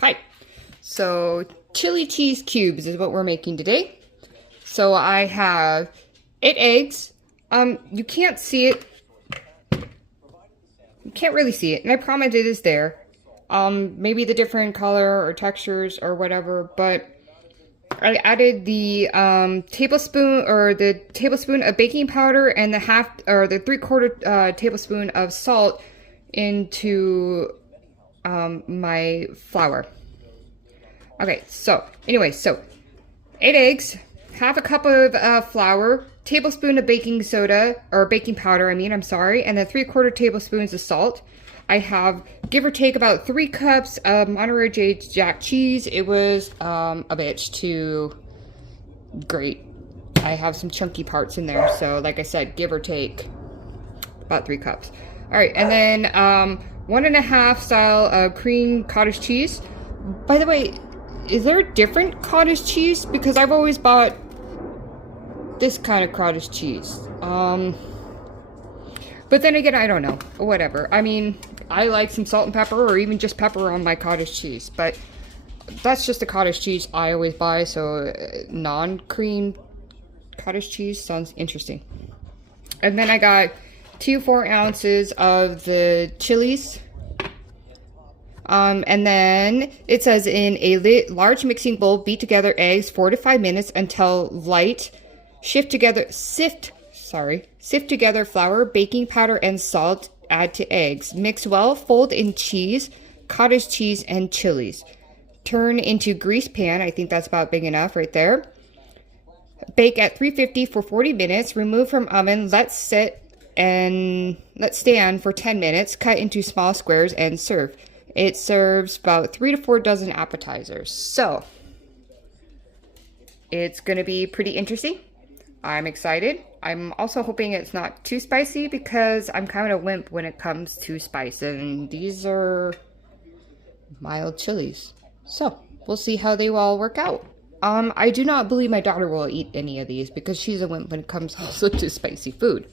Hi. So, chili cheese cubes is what we're making today. So I have 8 eggs. You can't see it. You can't really see it, and I promise it is there. Maybe the different color or textures or whatever, but I added the tablespoon of baking powder and the 3/4 tablespoon of salt into my flour. Okay, so anyway, 8 eggs, half a cup of flour, tablespoon of baking soda, or baking powder, I'm sorry, and then 3/4 tablespoons of salt. I have, give or take, about 3 cups of Monterey Jack cheese. It was a bit too great. I have some chunky parts in there, so like I said, give or take, about 3 cups. All right, and then 1.5 style of cream cottage cheese. By the way, is there a different cottage cheese? Because I've always bought this kind of cottage cheese. But then again, I don't know. Whatever. I mean, I like some salt and pepper, or even just pepper on my cottage cheese. But that's just the cottage cheese I always buy. So non-cream cottage cheese sounds interesting. And then I got 4 ounces of the chilies. And then it says in a large mixing bowl, beat together eggs 4 to 5 minutes until light. Sift together flour, baking powder, and salt. Add to eggs. Mix well, fold in cheese, cottage cheese, and chilies. Turn into greased pan. I think that's about big enough right there. Bake at 350 for 40 minutes. Remove from oven. Let stand for 10 minutes. Cut into small squares and serve. It serves about 3 to 4 dozen appetizers. So, it's going to be pretty interesting. I'm excited. I'm also hoping it's not too spicy because I'm kind of a wimp when it comes to spice. And these are mild chilies. So, we'll see how they all work out. I do not believe my daughter will eat any of these because she's a wimp when it comes also to spicy food.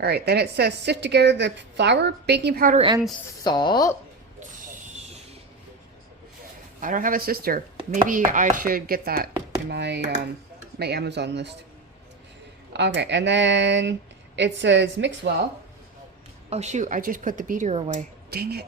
Alright, then it says sift together the flour, baking powder, and salt. I don't have a sister. Maybe I should get that in my my Amazon list. Okay, and then it says mix well. Oh shoot, I just put the beater away. Dang it.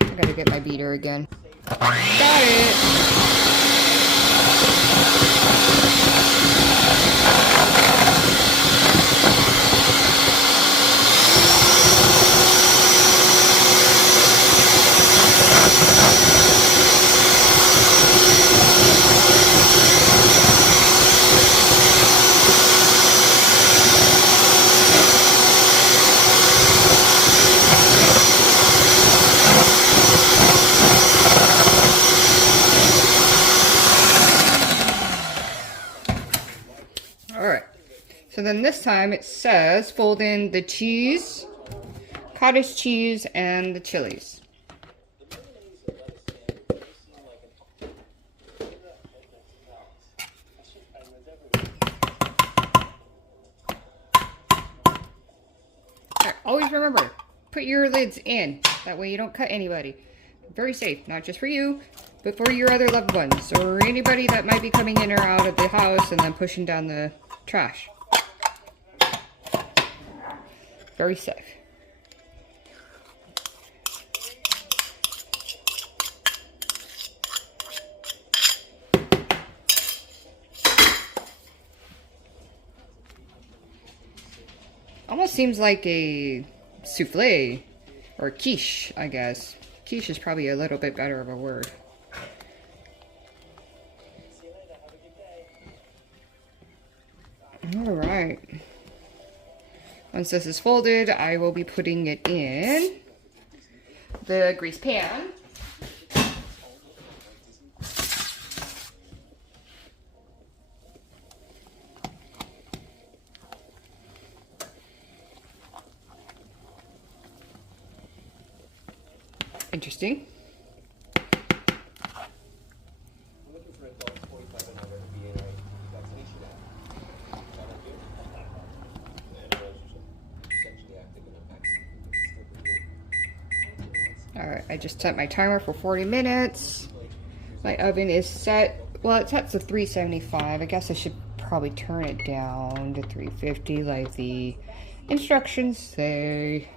I gotta get my beater again. Got it! Alright, so then this time it says fold in the cheese, cottage cheese, and the chilies. Alright, always remember, put your lids in, that way you don't cut anybody. Very safe, not just for you, but for your other loved ones, or anybody that might be coming in or out of the house and then pushing down the trash. Very safe. Almost seems like a souffle or quiche, I guess. Quiche is probably a little bit better of a word. Alright. Once this is folded, I will be putting it in the grease pan. Interesting. Alright, I just set my timer for 40 minutes. My oven is set, well, it sets to 375. I guess I should probably turn it down to 350 like the instructions say.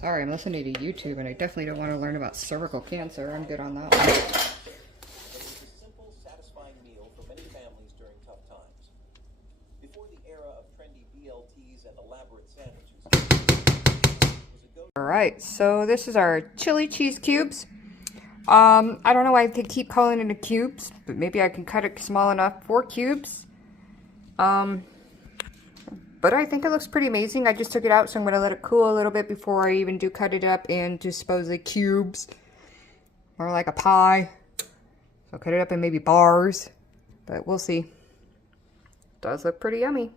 Sorry, I'm listening to YouTube and I definitely don't want to learn about cervical cancer. I'm good on that one. Alright, so this is our chili cheese cubes. I don't know why they keep calling it cubes, but maybe I can cut it small enough for cubes. But I think it looks pretty amazing. I just took it out, so I'm going to let it cool a little bit before I even do cut it up into supposedly cubes. Or like a pie. So cut it up in maybe bars. But we'll see. It does look pretty yummy.